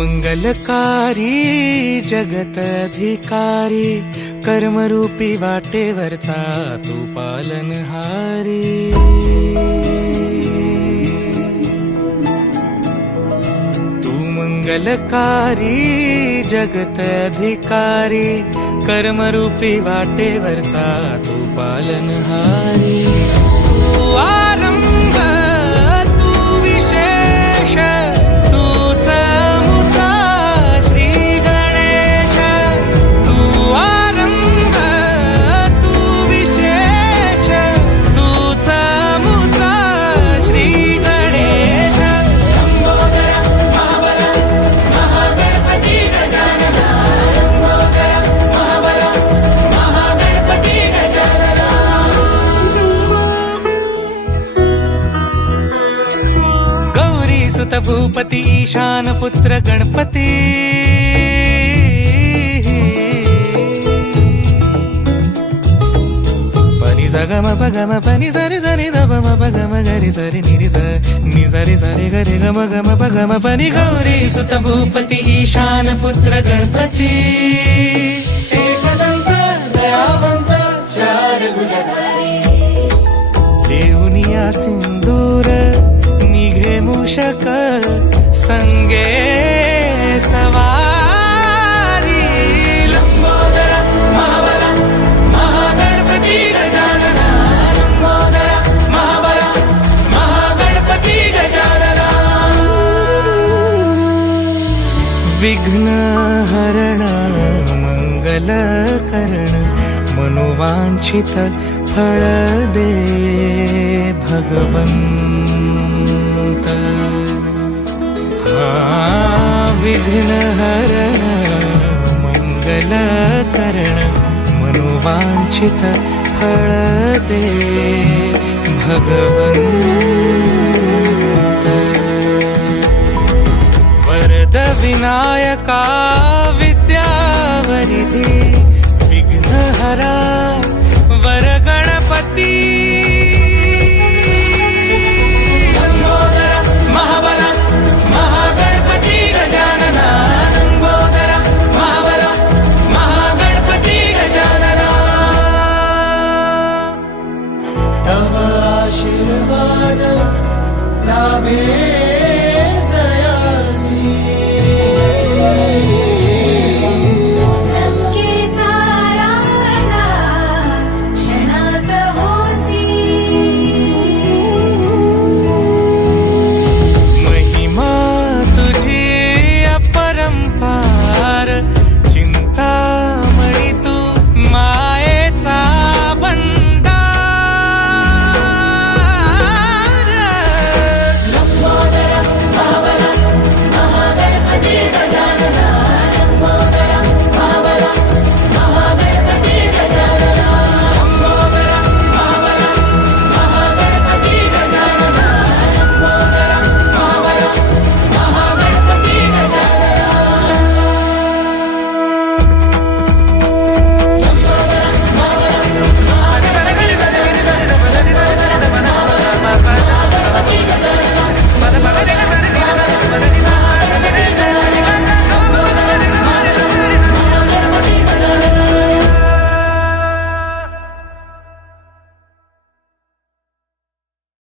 मंगलकारी जगत अधिकारी, कर्मरूपी वाटेवरचा तू पालनहारी. तू मंगलकारी जगत अधिकारी, कर्मरूपी वाटेवरचा तू पालनहारी. तू आरंभ तू विशेष, तूच मुचा श्री गणेश. तू आरंभ तू विशेष, तूच मुचा श्री गणेश. सुत भूपती ईशान पुत्र गणपती. पनी सगम पगम पनी सरी सरी दम पगम गरी सरी निरी नि सरी सरी गरी गम गम पगम पनी. गौरी सुत भूपती ईशान पुत्र गणपती. एकदंत दयावंत चार भुजधारी, देऊनिया सिंदूर निघे मूषक संगे सवारी. लंबोदर महाबल महागणपती गजानना. लंबोदर महाबल महागणपती गजानना. विघ्न हरण मंगल करण, मनोवांछित फळ दे भगवंत. विघ्न हरण मंगल करण, मनोवांछित फळ दे भगवंत. वरद विनायका विद्यावरिधी, विघ्न हरा